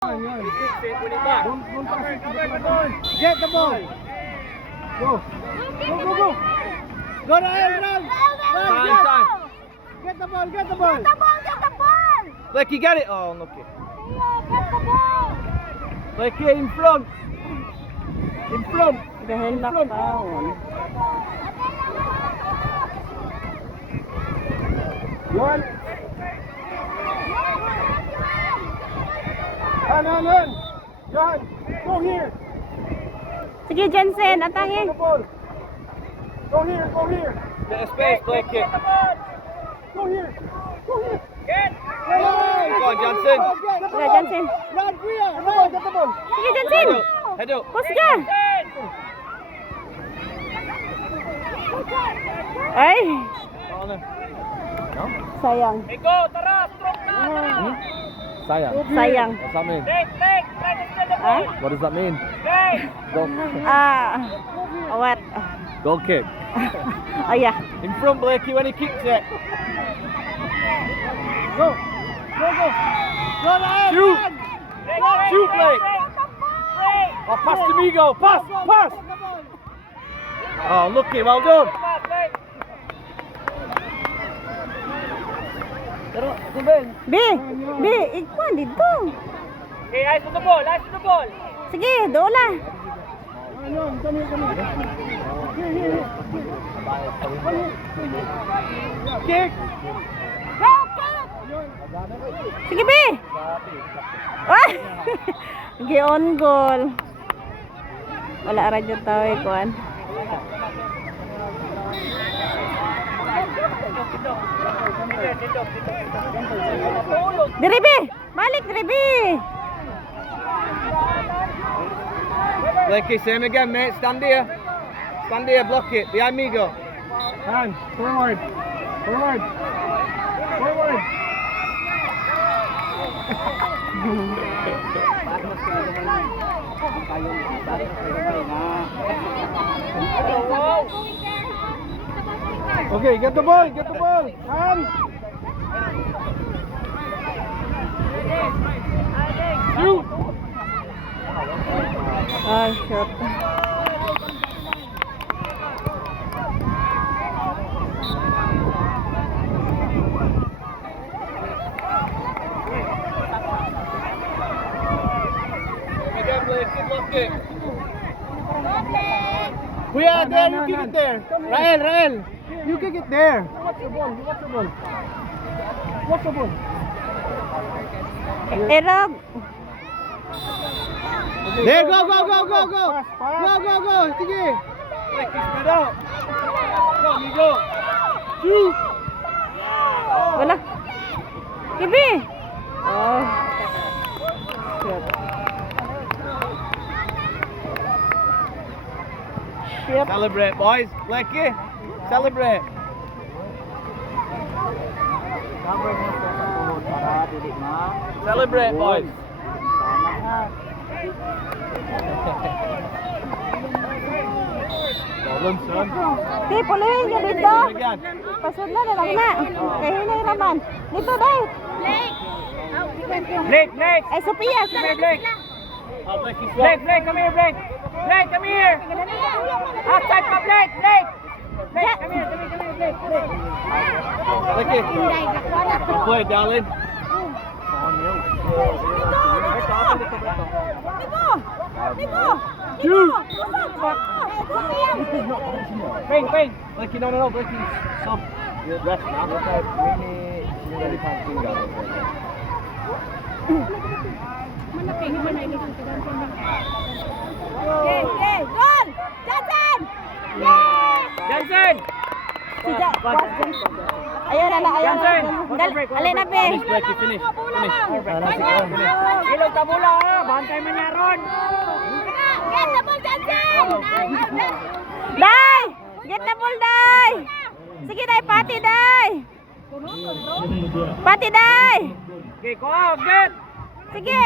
Get the ball. Go. Go, go, go. Go, Rael, run. Time. Get the ball, get the ball. Get the ball, get the ball! Blakey, get it. Oh, unlucky. Leo, get the ball! Blakey, in front. In front. Dahil knockdown. One. Run. John, go here. Sige, Jensen, Get atahin. the ball. Go here, go here. Get a space, Blakey. Go here. Go here. Go on, Jansen. Wala, Jensen. Run, Priya. Run, get the ball. Sige, Jensen. Head up. Pus ka. Ay, Oh, no. sayang. Sayang. Sayang. What's that mean? Ha? What does that mean? Goal. What? Goal kick. Oh, yeah. In front, Blakey, when he kicks it. Go. Go, go. Go, Rael. Shoot. Run. Shoot, Blake. Oh, pass to Migo. Pass. Oh, lucky. Well done. B, ikuan dito. Okay, eyes on the ball. Sige, dola. Come here. Here. Kick. Sige, B. Ah! Gi-on goal. Wala ra jud tawo ikuan. Diri, B. Balik, diri, B. Blakey, same again, mate. Stand here. Block it. Behind Migo. Hand. Forward. Okay, get the ball. Hand. Shoot. Ay, shot. Again, Blakey, block it. We are there. You kick it there. Rael. You kick it there. Watch the ball. Erog. There, go. Go. Sige. Blakey, spread out. Go, Migo. Shoot. Wala. Kibi. Oh. Shit. Celebrate, boys. Blakey, celebrate. Celebrate, boys. Problem, son. Di, pulihin niya dito. Again. Pasod na lang na. Kahinay naman. Dito, day. Blake! Ay, Sophia. Blake, come here, Blake! Blake, come here! Outside pa, Blake! Blake, come here, Blake! Blakey. Good play, darling. Shoot. Ping! Blakey, no. Blakey, stop. You're rest now. Mini, ready Goal! Jansen! Jensen! Ayun na. Jansen! Alin na, be. Finish, Blakey, finish. Ilog ka mula, ha? Bantay man niya ron! Get the ball, Jansen! Day! Get the ball, day! Sige, day. Pati, day! Pati, day! Okay, go out, get! Sige!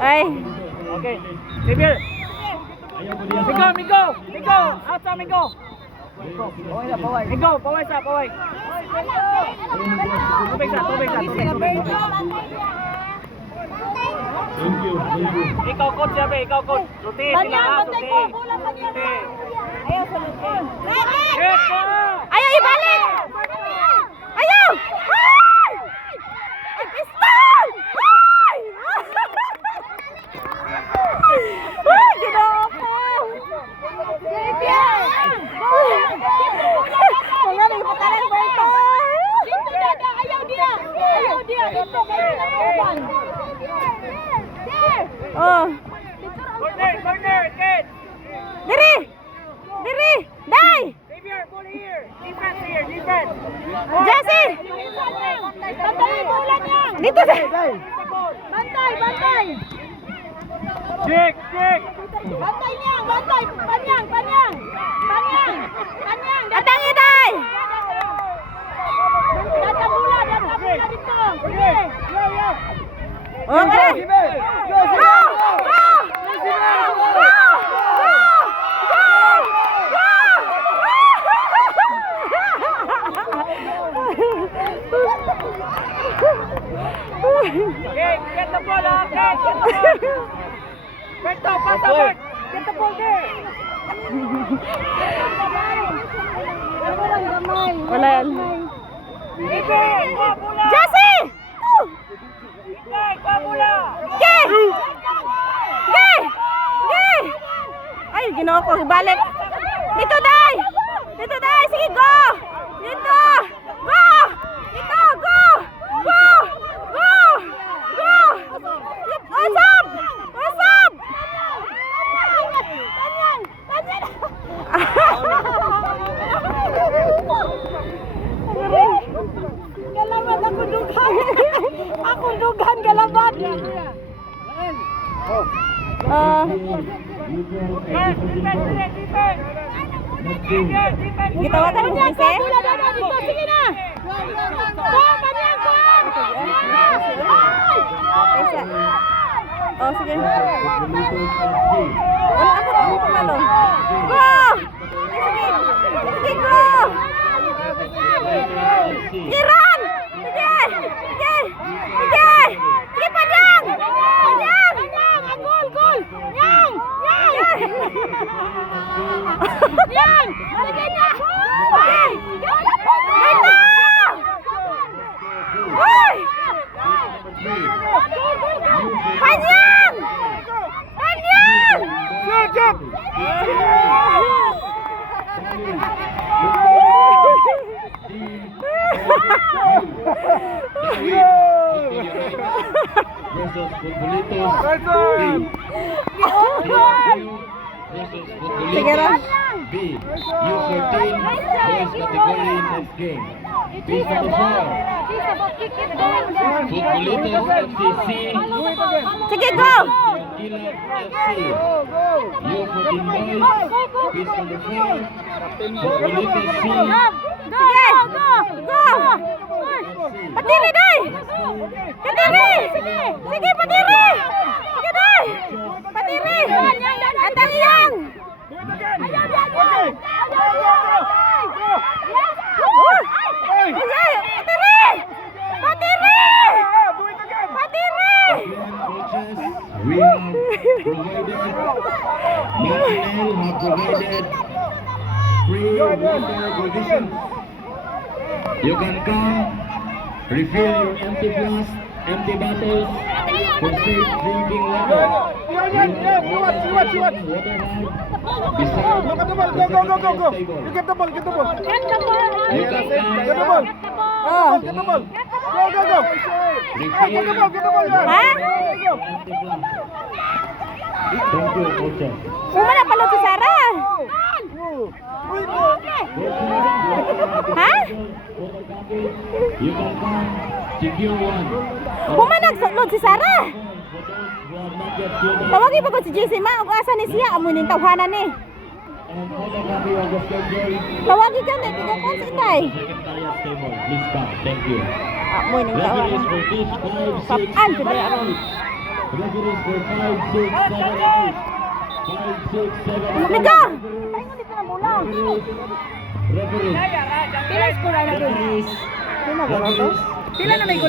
Ay! Okay, Xavier! Migo! Outside, Migo! Migo, paway sa, paway! Tubig sa, tubig sa, tubig. Ikaw coach sabi, ikaw coach. Ruti sila ha, ruti. Ayaw ibalik! Ayaw! Ay! Ay, pistol! Ay! Ay, ginawa ko! Wala na ipatalang Berto! Dito dada, ayaw dia. Ayaw dia. Dito kayo na kawan. Oh, Corner, corner, kid. diri! Diri! Dai! Xavier, pull here. Defense here, defense. Jesse! Bantay bola niya. Dito sa... Bantay, bantay. Jake, Jake. Bantay niya, bantay. Panyang, panyang. Panyang. Panyang. Atangi, Dai! Data bola dito. Sige. Oh, kare! Go! Go! Go! Jake, get the ball up, Jake, get the ball. Berto, pass the ball. Get the ball there. Wala yan. Ibe, kuha bola. Jesse! Ibe, kuha bola. Ge! Ge! Ge! Ay, ginawa ko. Balik. Dito, Dai! Dito, Dai! Sige, go! Dito! Go! Dito, go! Go! Go! Go! What's up? What's up? Panyang. Panyang. Galabat ako dugan. Ako dugan galabat. Yes, defense, defense. Xavier, defense. Gitawagan mo kasi? Bola dada dito. Sige na. Go, panyang, go. Oh, sige. Wala ako pumalo. Go! Sige. Sige, go! Sige, run! Sige! Sige! Sige! Sige, Panyang! Panyang! Gol, gol. Yang, yang. Yang. Sige na. Okay! Berto! Hoy! Panyang! Panyang! Versus Futbolitos Sige, Ron. B. U14 boys category next game. Based on the floor. Futbolitos FCC. Sige, go! Killer FC. U14 boys. Based on the floor. Futbolitos C. Sige! Go! Patiri, Day! Patiri! Sige, patiri! Sige, Day! Patiri! Atang yan! Sige, patiri! Patiri! Patiri! Coaches, we have provided, National have provided free water provisions. You can come, refill your empty flasks, empty bottles for safe drinking water. We have water station, water hub, beside Look at the ball. Go, go, go, go, go. You get the ball, get the ball. Get the ball. You can Get the ball. Oh. Get the ball. Go, go, go. Hey, get the ball, get the ball. Go. Ha? Go. empty flask. Thank you, coaches. Umana pala si Sarah! Ha? You can come, secure one. Umana nagsulod si Sarah! For those who have not yet filled out Tawagi pa ko si JC ma, ug asa ni siya amo ning tawhanan ni. and photocopy of the schedule, Tawagi ka ni tiga ko si Tay. Secretariat table, please come. Thank you. Amo ning Referees tawhanan. for this 5, 6, Kapan sa day aron. Referees for 5, 6, 7, and 8. 5, 6, 7, and 8. Liga! Referees Referees. Pila score na to? Referees. Pila na may goal